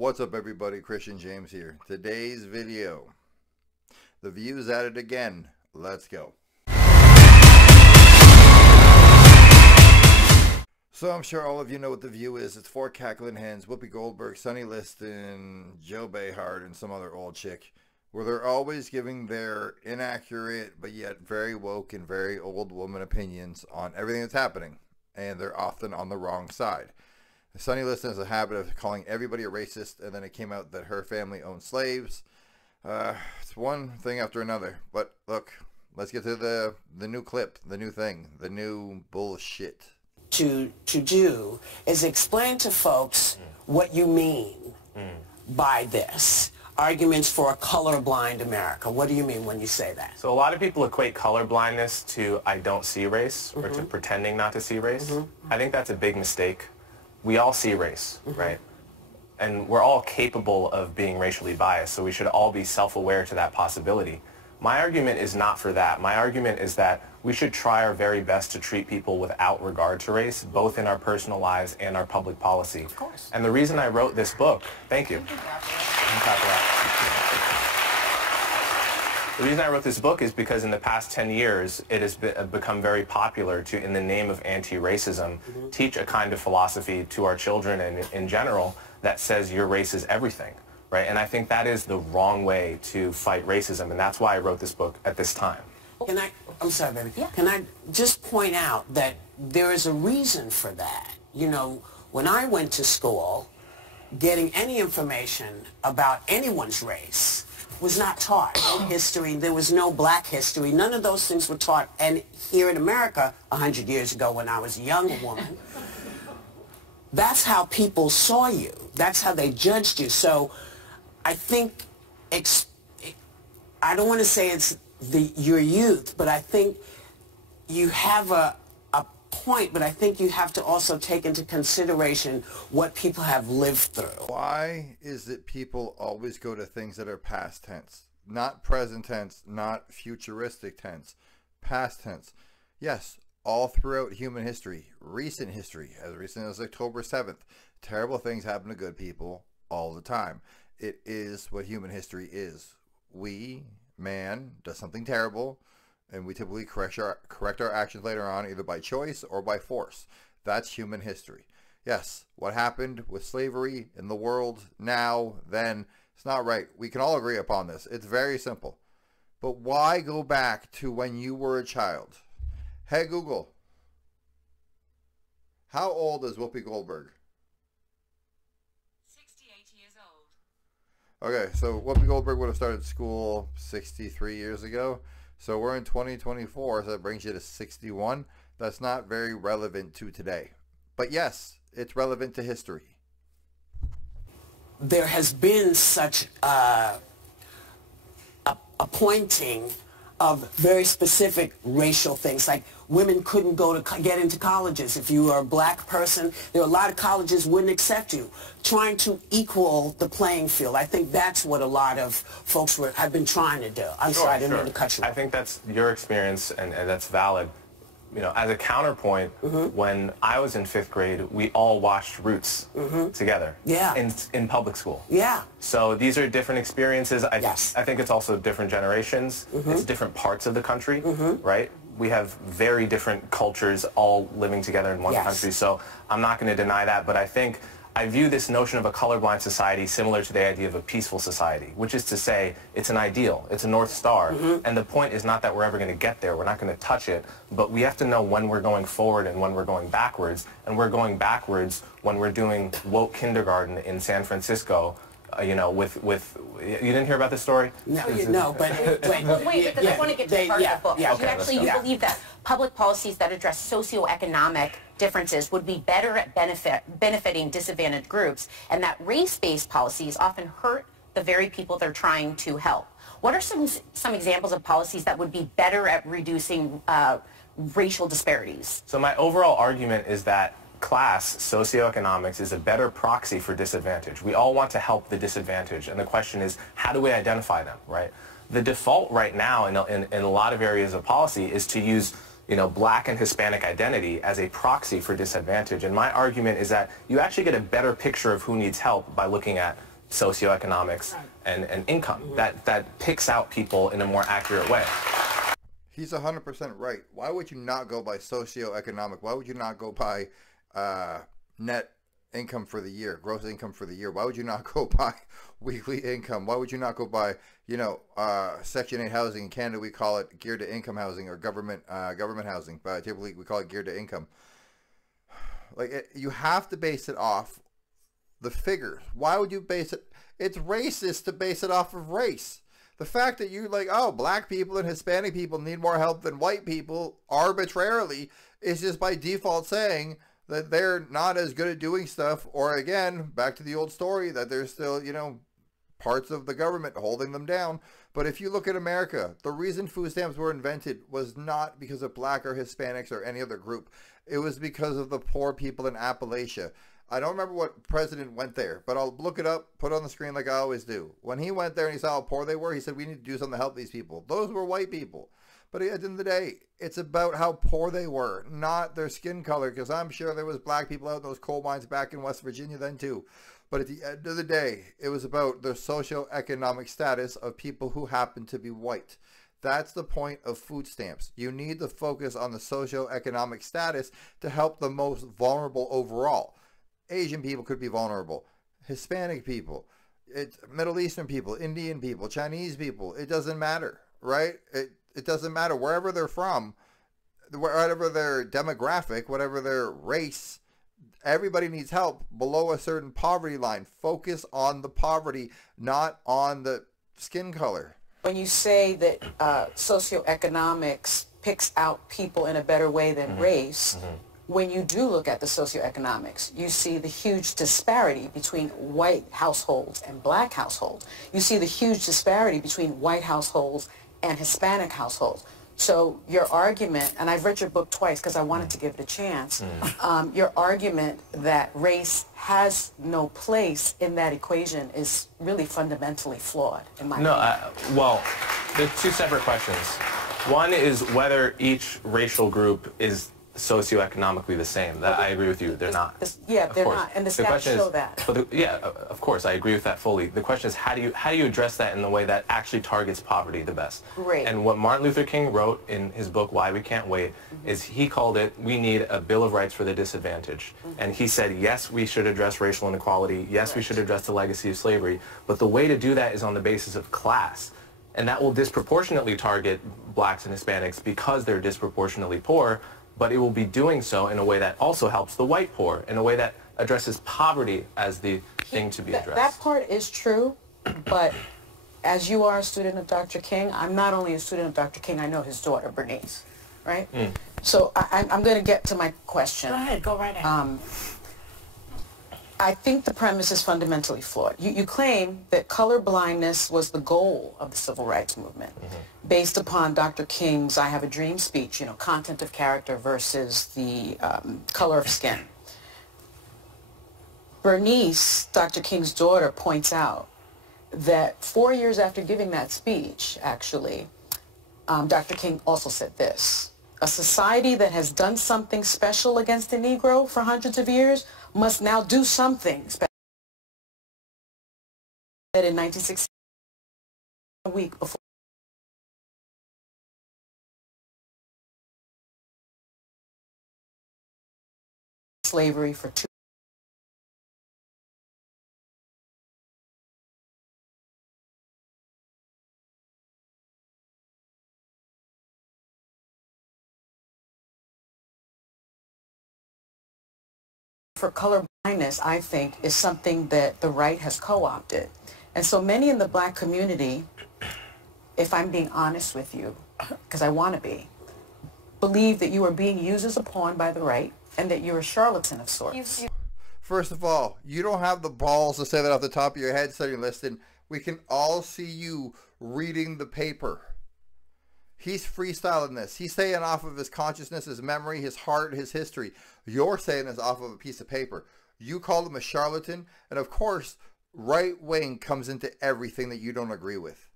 What's up everybody, Christian James here. Today's video, The View's at it again. Let's go. So I'm sure all of you know what The View is. It's four cackling hens, Whoopi Goldberg, Sonny Liston, Joe Behar, and some other old chick, where they're always giving their inaccurate but yet very woke and very old woman opinions on everything that's happening, and they're often on the wrong side. Sonny Liston has a habit of calling everybody a racist, and then it came out that her family owned slaves. It's one thing after another. But look, let's get to the new clip, the new thing, the new bullshit. To do is explain to folks what you mean by this. Arguments for a colorblind America. What do you mean when you say that? So a lot of people equate colorblindness to I don't see race or to pretending not to see race. I think that's a big mistake. We all see race, right? And we're all capable of being racially biased, so we should all be self-aware to that possibility. My argument is not for that. My argument is that we should try our very best to treat people without regard to race, both in our personal lives and our public policy. Of course. And the reason I wrote this book, thank you. The reason I wrote this book is because in the past 10 years, it has become very popular to, in the name of anti-racism, teach a kind of philosophy to our children and in general that says your race is everything, right? And I think that is the wrong way to fight racism, and that's why I wrote this book at this time. I'm sorry, baby. Yeah. Can I just point out that there is a reason for that? You know, when I went to school, getting any information about anyone's race was not taught. No history, there was no black history, none of those things were taught. And here in America, 100 years ago when I was a young woman, that's how people saw you. That's how they judged you. So I think, I don't want to say it's your youth, but I think you have a point, but I think you have to also take into consideration what people have lived through. Why is it people always go to things that are past tense? Not present tense, not futuristic tense, past tense. Yes, all throughout human history, recent history, as recent as October 7th, terrible things happen to good people all the time. It is what human history is. Man, does something terrible, and we typically correct our actions later on, either by choice or by force. That's human history. Yes, what happened with slavery in the world now, then, it's not right. We can all agree upon this. It's very simple. But why go back to when you were a child? Hey, Google, how old is Whoopi Goldberg? 68 years old. Okay, so Whoopi Goldberg would have started school 63 years ago. So we're in 2024, so that brings you to 61. That's not very relevant to today. But yes, it's relevant to history. There has been such a pointing of very specific racial things, like women couldn't get into colleges. If you were a black person, there were a lot of colleges wouldn't accept you. Trying to equal the playing field. I think that's what a lot of folks have been trying to do. I'm sorry, I didn't mean to cut you off. I think that's your experience, and that's valid. You know, as a counterpoint, when I was in 5th grade, we all watched Roots together in public school. Yeah. So these are different experiences. I Yes. think it's also different generations. It's different parts of the country, right? We have very different cultures all living together in one country. So I'm not going to deny that, but I view this notion of a colorblind society similar to the idea of a peaceful society, which is to say it's an ideal, it's a North Star, and the point is not that we're ever going to get there, we're not going to touch it, but we have to know when we're going forward and when we're going backwards, and we're going backwards when we're doing woke kindergarten in San Francisco, you know, with you didn't hear about this story? No, but Wait, because I want to get to part of the book. You believe that public policies that address socioeconomic differences would be better at benefiting disadvantaged groups, and that race-based policies often hurt the very people they're trying to help. What are some examples of policies that would be better at reducing racial disparities? So my overall argument is that class, socioeconomics, is a better proxy for disadvantage. We all want to help the disadvantaged, and the question is, how do we identify them, right? The default right now in a lot of areas of policy is to use you know, Black and Hispanic identity as a proxy for disadvantage. And my argument is that you actually get a better picture of who needs help by looking at socioeconomics and income. That picks out people in a more accurate way. He's 100% right. Why would you not go by socioeconomic? Why would you not go by net income for the year, gross income for the year? Why would you not go by weekly income? Why would you not go by, you know, Section 8 housing? In Canada, we call it geared to income housing, or government housing, but typically we call it geared to income. Like, you have to base it off the figures. Why would you base it? It's racist to base it off of race. The fact that you like, oh, Black people and Hispanic people need more help than white people arbitrarily is just by default saying that they're not as good at doing stuff, or again, back to the old story, that there's still, you know, parts of the government holding them down. But if you look at America, the reason food stamps were invented was not because of Black or Hispanics or any other group. It was because of the poor people in Appalachia. I don't remember what president went there, but I'll look it up, put it on the screen like I always do. When he went there and he saw how poor they were, he said, we need to do something to help these people. Those were white people. But at the end of the day, it's about how poor they were, not their skin color, because I'm sure there was Black people out in those coal mines back in West Virginia then too. But at the end of the day, it was about the socioeconomic status of people who happen to be white. That's the point of food stamps. You need to focus on the socioeconomic status to help the most vulnerable overall. Asian people could be vulnerable. Hispanic people, Middle Eastern people, Indian people, Chinese people. It doesn't matter, right? It doesn't matter wherever they're from, whatever their demographic, whatever their race. Everybody needs help below a certain poverty line. Focus on the poverty, not on the skin color. When you say that socioeconomics picks out people in a better way than race, when you do look at the socioeconomics, you see the huge disparity between white households and Black households. You see the huge disparity between white households and Hispanic households. So your argument, and I've read your book twice because I wanted to give it a chance, your argument that race has no place in that equation is really fundamentally flawed, in my opinion. Well, there's two separate questions. One is whether each racial group is socioeconomically the same. That I agree with you. They're not. Yeah, they're not, and the stats show that. Yeah, of course, I agree with that fully. The question is, how do you address that in the way that actually targets poverty the best? Great. And what Martin Luther King wrote in his book, Why We Can't Wait, is he called it, we need a Bill of Rights for the disadvantaged. And he said, yes, we should address racial inequality. Yes, we should address the legacy of slavery. But the way to do that is on the basis of class. And that will disproportionately target Blacks and Hispanics because they're disproportionately poor. But it will be doing so in a way that also helps the white poor, in a way that addresses poverty as the thing to be addressed. That part is true, but as you are a student of Dr. King, I'm not only a student of Dr. King, I know his daughter, Bernice, right? So I'm going to get to my question. Go ahead, go right ahead. I think the premise is fundamentally flawed. You claim that color blindness was the goal of the civil rights movement, based upon Dr. King's I Have a Dream speech, you know, content of character versus the color of skin. Bernice, Dr. King's daughter, points out that 4 years after giving that speech, actually, Dr. King also said this: a society that has done something special against the Negro for hundreds of years must now do something special. In 1960, a week before slavery for 2 for color blindness, I think, is something that the right has co-opted. And so many in the Black community, if I'm being honest with you, because I want to be, believe that you are being used as a pawn by the right and that you're a charlatan of sorts. First of all, you don't have the balls to say that off the top of your head, so you're listening. We can all see you reading the paper. He's freestyling this. He's saying off of his consciousness, his memory, his heart, his history. You're saying this off of a piece of paper. You call him a charlatan, and of course, right wing comes into everything that you don't agree with.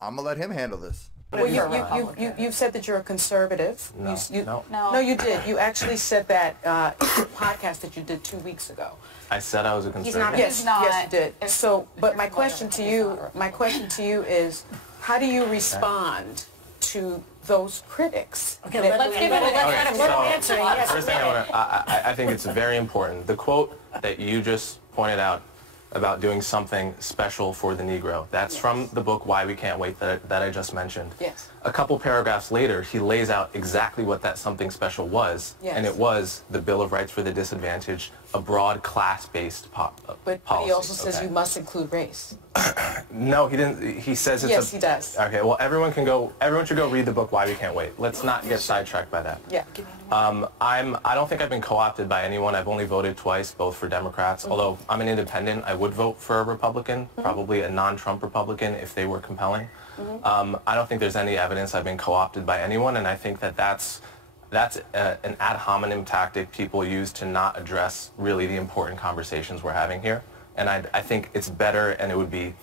I'm going to let him handle this. Well, you said that you're a conservative. No, no, you did. You actually said that in a podcast that you did 2 weeks ago. I said I was a conservative. Yes, you did. So, but my question to you is, how do you respond to those critics? Okay, let him answer. Yes, first thing I think it's very important. The quote that you just pointed out about doing something special for the Negro. That's from the book Why We Can't Wait that I just mentioned. Yes. A couple paragraphs later, he lays out exactly what that something special was, and it was the Bill of Rights for the Disadvantaged, a broad class-based policy. But he also says you must include race. No, he didn't. He says it's yes, he does. Okay, well, everyone should go read the book Why We Can't Wait. Let's not get sidetracked by that. Yeah. I don't think I've been co-opted by anyone. I've only voted twice, both for Democrats. Although I'm an independent, I would vote for a Republican, probably a non-Trump Republican if they were compelling. I don't think there's any evidence I've been co-opted by anyone, and I think that's an ad hominem tactic people use to not address really the important conversations we're having here. And I think it's better, and it would be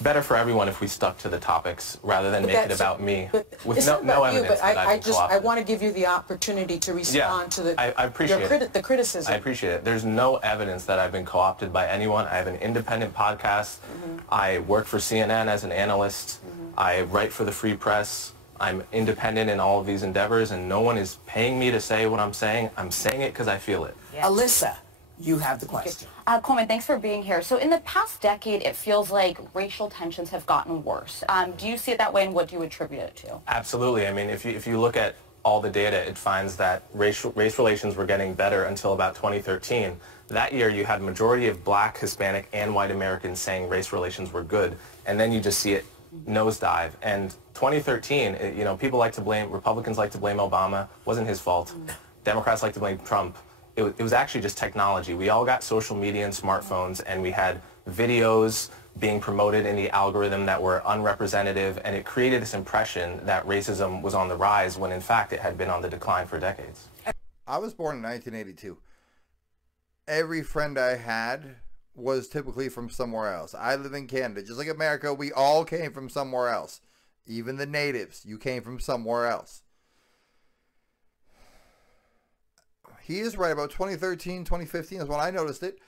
better for everyone if we stuck to the topics rather than make it about me with no evidence that I've been co-opted. I want to give you the opportunity to respond to the criticism. I appreciate it. There's no evidence that I've been co-opted by anyone. I have an independent podcast. I work for CNN as an analyst. I write for the Free Press. I'm independent in all of these endeavors, and no one is paying me to say what I'm saying. I'm saying it because I feel it. Yeah. Alyssa, you have the question. Coleman, thanks for being here. So in the past decade, it feels like racial tensions have gotten worse. Do you see it that way, and what do you attribute it to? Absolutely. I mean, if you look at all the data, it finds that race relations were getting better until about 2013. That year, you had a majority of black, Hispanic, and white Americans saying race relations were good, and then you just see it nosedive. And 2013, people like to blame, Republicans like to blame Obama. Wasn't his fault. Democrats like to blame Trump. It was actually just technology. We all got social media and smartphones, and we had videos being promoted in the algorithm that were unrepresentative, and it created this impression that racism was on the rise when in fact it had been on the decline for decades. I was born in 1982. Every friend I had was typically from somewhere else. I live in Canada. Just like America, we all came from somewhere else. Even the natives, you came from somewhere else. He is right. About 2013, 2015 is when I noticed it.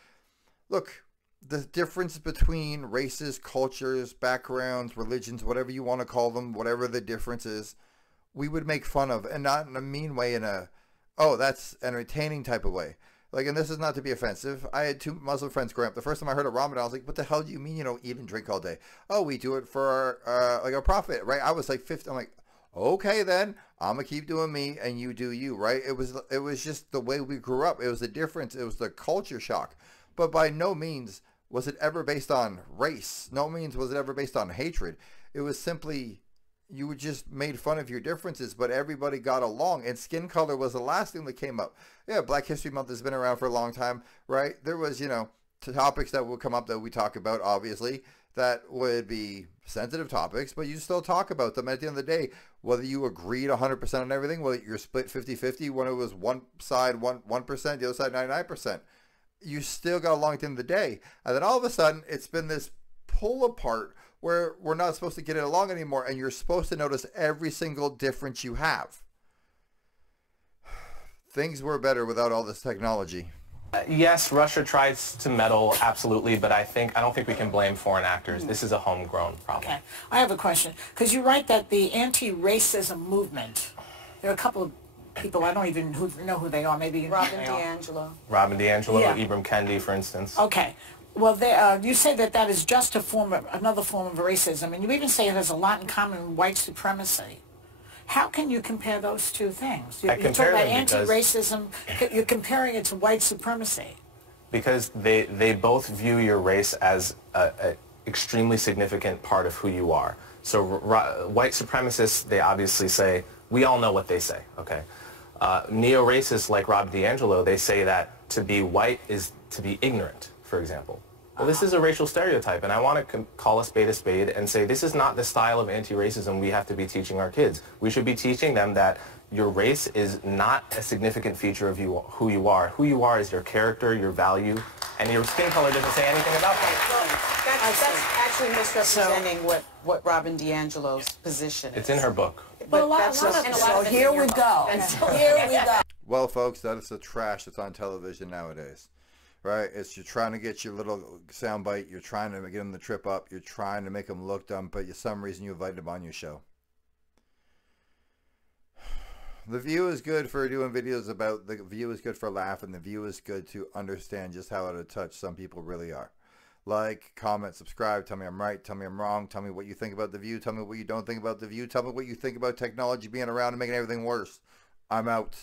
Look, the difference between races, cultures, backgrounds, religions, whatever you want to call them, whatever the difference is, we would make fun of, and not in a mean way, in a, oh, that's entertaining type of way. Like, and this is not to be offensive. I had 2 Muslim friends growing up. The first time I heard of Ramadan, I was like, what the hell do you mean you don't eat and drink all day? Oh, we do it for our prophet, right? I was like 50. I'm like, okay, then I'm gonna keep doing me and you do you, right? It was just the way we grew up. It was the difference. It was the culture shock. But by no means was it ever based on race. No means was it ever based on hatred. It was simply you just made fun of your differences, but everybody got along. And skin color was the last thing that came up. Yeah, Black History Month has been around for a long time, right? There was, topics that would come up that we talk about, obviously, that would be sensitive topics, but you still talk about them at the end of the day, whether you agreed 100% on everything, whether you're split 50-50, when it was one side 1%, the other side 99%. You still got along at the end of the day. And then all of a sudden, it's been this pull apart where we're not supposed to get it along anymore, and you're supposed to notice every single difference you have. Things were better without all this technology. Yes, Russia tries to meddle, absolutely, but I don't think we can blame foreign actors. This is a homegrown problem. Okay, I have a question, because you write that the anti-racism movement, there are a couple of people, I don't even know who they are, maybe Robin DiAngelo. Robin DiAngelo, Ibram Kendi, for instance. Okay. Well, you say that is just another form of racism, and you even say it has a lot in common with white supremacy. How can you compare those two things? You talk about anti-racism, you're comparing it to white supremacy. Because they both view your race as an extremely significant part of who you are. So white supremacists, they obviously say, we all know what they say, okay? Neo-racists like Rob DiAngelo, they say that to be white is to be ignorant, for example. Well, this is a racial stereotype, and I want to call a spade and say this is not the style of anti-racism we have to be teaching our kids. We should be teaching them that your race is not a significant feature of who you are. Who you are is your character, your value, and your skin color doesn't say anything about that. That's actually misrepresenting what Robin DiAngelo's position is. It's in her book. But a lot of here we go. Here we go. Well, folks, that is the trash that's on television nowadays. Right? It's you're trying to get your little soundbite. You're trying to get them to trip up. You're trying to make them look dumb, but for some reason you invited them on your show. The View is good for doing videos about, the View is good for laughing. The View is good to understand just how out of touch some people really are. Like, comment, subscribe, tell me I'm right, tell me I'm wrong, tell me what you think about The View, tell me what you don't think about The View, tell me what you think about technology being around and making everything worse. I'm out.